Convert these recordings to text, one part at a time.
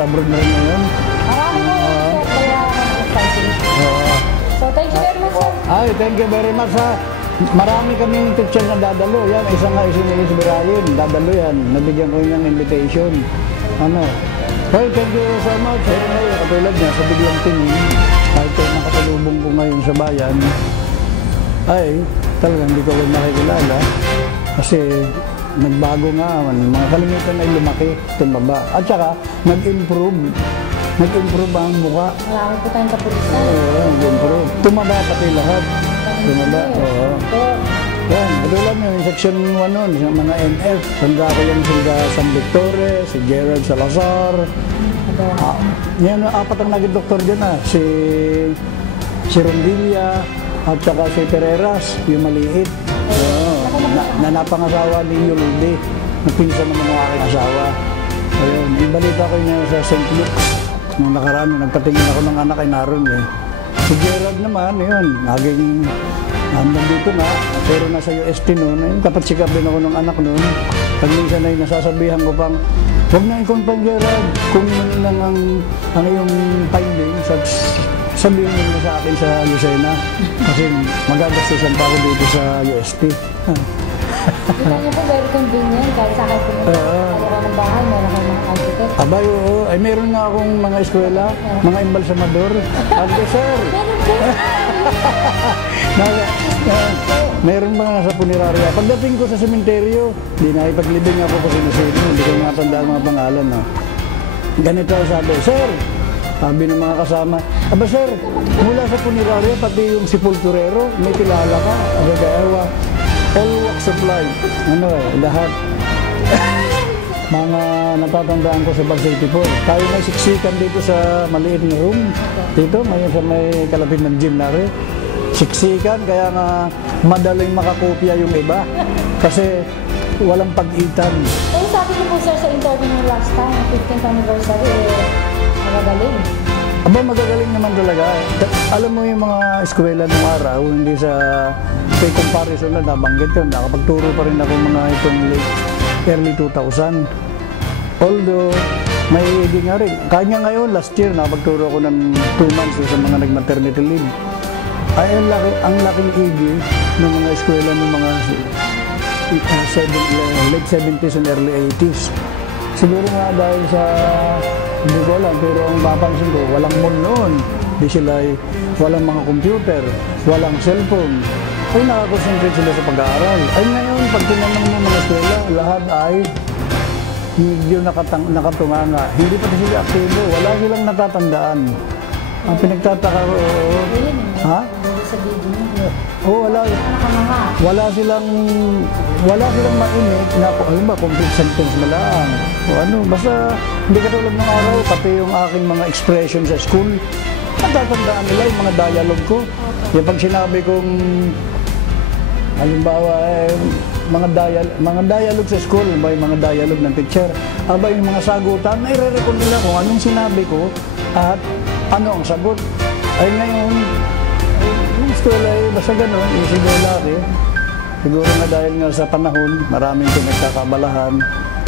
nasa abroad na rin ngayon. Marami na yun, sir. Kaya excited. So, thank you very much, sir. Ay, thank you very much ha. Marami kaming teacher na dadalo. Yan, isa nga isinigil si Brian. Dadalo yan. Nabigyan ko yung invitation. Ano? Well, thank you so much. Eh, ngayon, katulad niya, sa biglang tingin, kahit ko nakasalubong ko ngayon sa bayan, ay, talagang hindi ko rin nakikilala. Kasi, nagbago nga, mga kalimitan ay lumaki, tumaba. At saka, nag-improve. Nag-improve ang mukha. Marami po tayong kapulisan. Oo, nag-improve. Tumaba pati lahat. Tumaba, oo. Yan, katulad nyo, yung section 1 nun, yung mga NF, tanda ko yung sila San Victore, si Gerald Salazar. Yan, apat ang naging doktor dyan si Rondilla, at saka si Pereras, yung maliit. Na napangasawa ni Yulde, napinsan naman ng aking asawa. Ayun, yung balita ko yun sa St. Luke's. Nung nakaraan, nagpatingin ako ng anak ay naroon eh. Si Gerald naman, yun, naging nandito na, pero nasa UST noon, kapatsikap din ako ng anak noon. Pag minsan ay nasasabihan ko pang, huwag na i-confine Gerald, kung yun lang ang iyong findings at sabihin mo na sa akin sa Lucena. Kasi magagastusan pa ako dito sa UST. Kita niyo po, very convenient. Kahit sa akin pumunta, kaya ng bahay, meron kayong mga architect. Abay, oo. Ay, meron nga akong mga eskwela, mga embalsamador. Ate, sir! Meron ba nasa punerarya? Pagdating ko sa sementeryo, di na ipaglibing ako kasi nasino. Hindi ko matandaan mga pangalan. No? Ganito sabi, sir! Sabi ng mga kasama, aba sir, mula sa punerarya, pati yung sepulturero, may kilala ka. Aba gaewa, all walks of life. Ano lahat. Mga natatandaan ko sa Bag 84. Tayo may siksikan dito sa maliit na room. Dito, sa may kalapit ng gym na rin. Siksikan, kaya nga madaling makakopya yung iba. Kasi walang pag-itan. Eh, sabi ko po sir sa interview ng last time, 15th anniversary, magagaling. Aba, magagaling naman talaga. Alam mo yung mga eskwela ng araw, hindi sa comparison na nabanggit yun. Nakapagturo pa rin ako mga itong early 2000. Although, may hindi nga rin. Kanya ngayon, last year, nakapagturo ako ng 2 months sa mga nag-maternity leave. Ay, ang laking igi ng mga eskwela ng mga late 70s and early 80s. Siguro nga dahil sa, hindi ko alam, pero ang papansin ko, walang mall noon. Di sila walang mga computer, walang cellphone. Ay, nakakonsentrate sila sa pag-aaral. Ay, ngayon, pag tinanong mo mga eskwela, lahat ay medyo nakatunganga. Hindi pa sila aktibo, wala silang natatandaan. Ang pinagtataka ko, ha? Wala silang mainit na, alam ba, complete sentence na lang. O ano, basta hindi katulad ng araw, pati yung aking mga expression sa school, natatandaan nila yung mga dialogue ko. Yung pag sinabi kong, halimbawa, mga dialogue sa school, ba yung mga dialogue ng teacher, aba yung mga sagutan, nire-record nila kung anong sinabi ko at ano ang sagot. Ay ngayon, yung school ay basta ganun, isip mo laki. Siguro na dahil nga sa panahon, maraming pinagkakabalahan.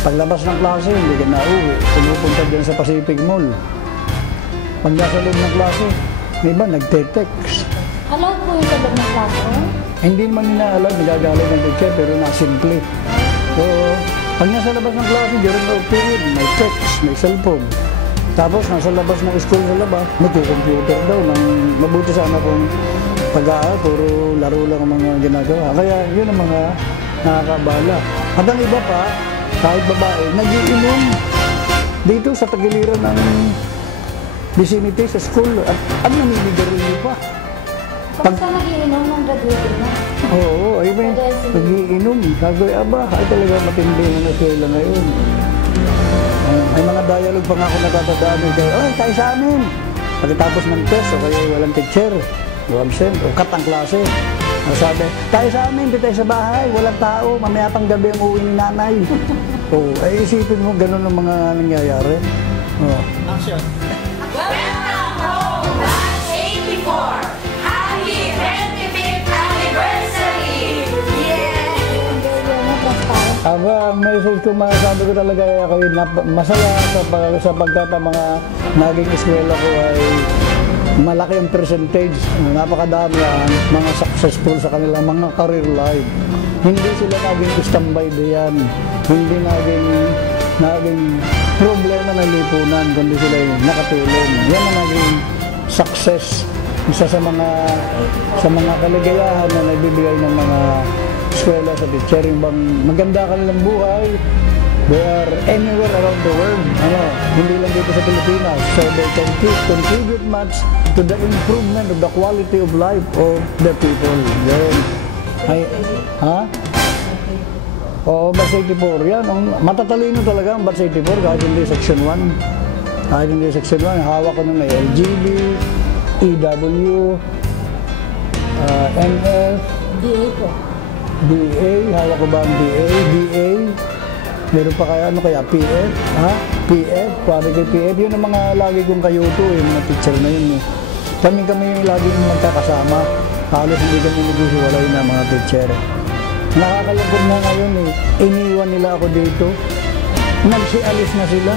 Paglabas ng klase, hindi ka nauwi. Pumupunta dyan sa Pacific Mall. Pag nasa loob ng klase, may iba nagte-text. Allowed po yung sa loob ng klase? Hindi naman nila-allowed, nagagaling ng teacher, pero nasimple. So, pag nasa labas ng klase, during the period, may text, may cellphone. Tapos, nasa labas ng school sa labas, nagko-computer daw. Mabuti sana kung pag-aaral, puro laro lang ang mga ginagawa. Kaya yun ang mga nakakabala. At ang iba pa, kahit babae, nag-iinom dito sa tagiliran ng vicinity sa school. At ano, naninigarilyo pa. Pag sa nag-iinom ng graduating na? Oo, ayun ba yun, nag-iinom. Sabi, aba, ay talaga matindi na eskwela ngayon. May mga dialogue pa nga ako natatandaan. Ay, tayo sa amin. Pagkatapos ng test, o kaya walang teacher, o absent, o cut ang klase. Sabi, tayo sa amin, di tayo sa bahay, walang tao, mamaya pang gabi ang uwi ni nanay. Ay isipin mo, ganun ang mga nangyayari. Action. Welcome home, Batch 84! Happy 25th anniversary! Aba, message ko, masasabi ko talaga ako masaya sapagkat ang mga naging eskwela ko ay malaki ang percentage, napakadami ang mga successful sa kanilang mga career life. Hindi sila naging standby diyan, hindi naging problema ng lipunan, kundi sila nakatulong. Yan ang naging success, isa sa mga kaligayahan na nagbibigay ng mga eskwela sa teacher. Yung bang maganda kanilang buhay, they are anywhere around the world, hindi lang dito sa Pilipinas, so they can contribute much to the improvement of the quality of life of the people. Yan. Oo, Batch 84. Yan, matatalino talaga ang Batch 84 kahit hindi Section 1. Kahit hindi Section 1, hawak ko nun may LGB, EW, NF, DA po. DA, hawak ko ba ang DA? DA, meron pa kaya, PF? PF, pare kay PF, yun ang mga lagi kong kayuto, yung mga teacher na yun. Kami yung lagi yung magkakasama, halos hindi kami naghihiwalay na mga teacher. Nakakalagod na ngayon iniwan nila ako dito, nagsialis na sila,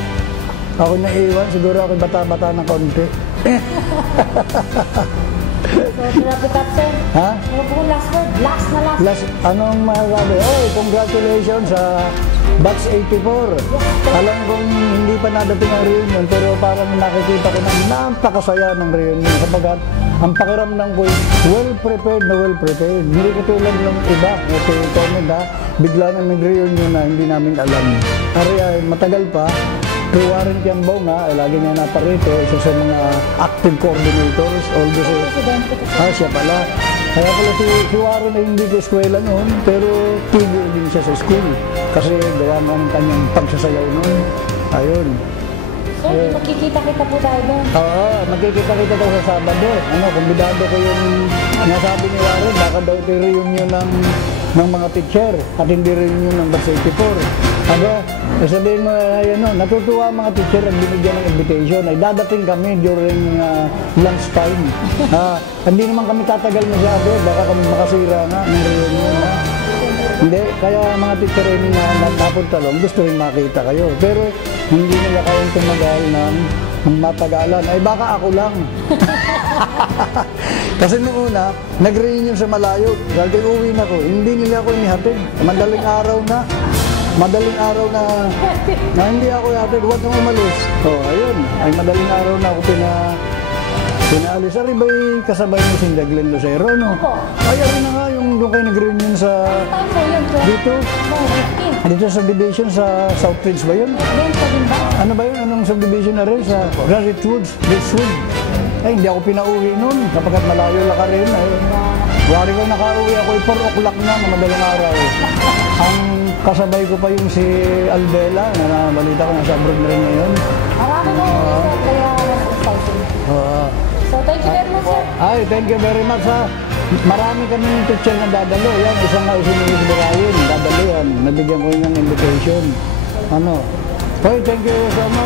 ako naiwan, siguro ako bata-bata ng konti. So, wrap it up, sir. Ha? Ano po last word? Last. Anong masasabi? Congratulations sa Batch 84. Alam kong hindi pa nadating ang reunion, pero parang nakikita ko na napakasaya ng reunion. Sapagat ang pakiramdam ko well prepared. Hindi ko tulad ng iba. Ito yung comment bigla na nag-reunion na hindi namin alam. Ari matagal pa. Si Warren Tiambao lagi niya naparito, isa sa mga active coordinators. Although siya pala. Kaya pala si Warren ay hindi ko eskwela noon, pero tigil din siya sa school. Kasi gawa nga ng kanyang pagsasayaw noon. Ayun. So, magkikita-kita po tayo doon. Oo, magkikita-kita tayo sa Sabado. Kumbidado ko yung nasabi ni Warren, baka daw ito reunion ng mga teacher at hindi reunion ng Batch 84. Sabihin mo, natutuwa ang mga teacher ang binigyan ng invitation. Ay dadating kami during lunch time. Hindi naman kami tatagal masyado, baka kami makasira ng reunion. Hindi, kaya mga teacher ay napunta lang, gusto rin makita kayo. Pero hindi nila kayong tumagal ng matagalan. Ay baka ako lang. Kasi noong una, nag-reunion sa malayo. Dahil kayo uwi na ko, hindi nila ako inihatid. Madaling araw na hindi ako ihatid, huwag kang umalis. Ayun, ay madaling araw na ako pinaalis. Ari ba'y kasabay mo si Glenn Lucero, Ay, ari na nga yung doon kayo nag-reunion sa dito sa subdivision sa Southridge ba yun? Ano ba yun? Anong subdivision na rin? Sa Ridgewood. Ay, hindi ako pinauwi nun kapagkat malayo lang ka rin. Wari ko nakauwi ako 4 o'clock na madaling araw. Ang kasabay ko pa yung si Albela na nabalita ko nasa abroad na rin ngayon. Marami po sir, kaya exciting. So, thank you very much, sir. Ay, thank you very much, Marami kaming teacher na dadalo. Yan, isang isinulis Birayin, dadalo yan. Nabigyan ko yung invitation. Thank you so much.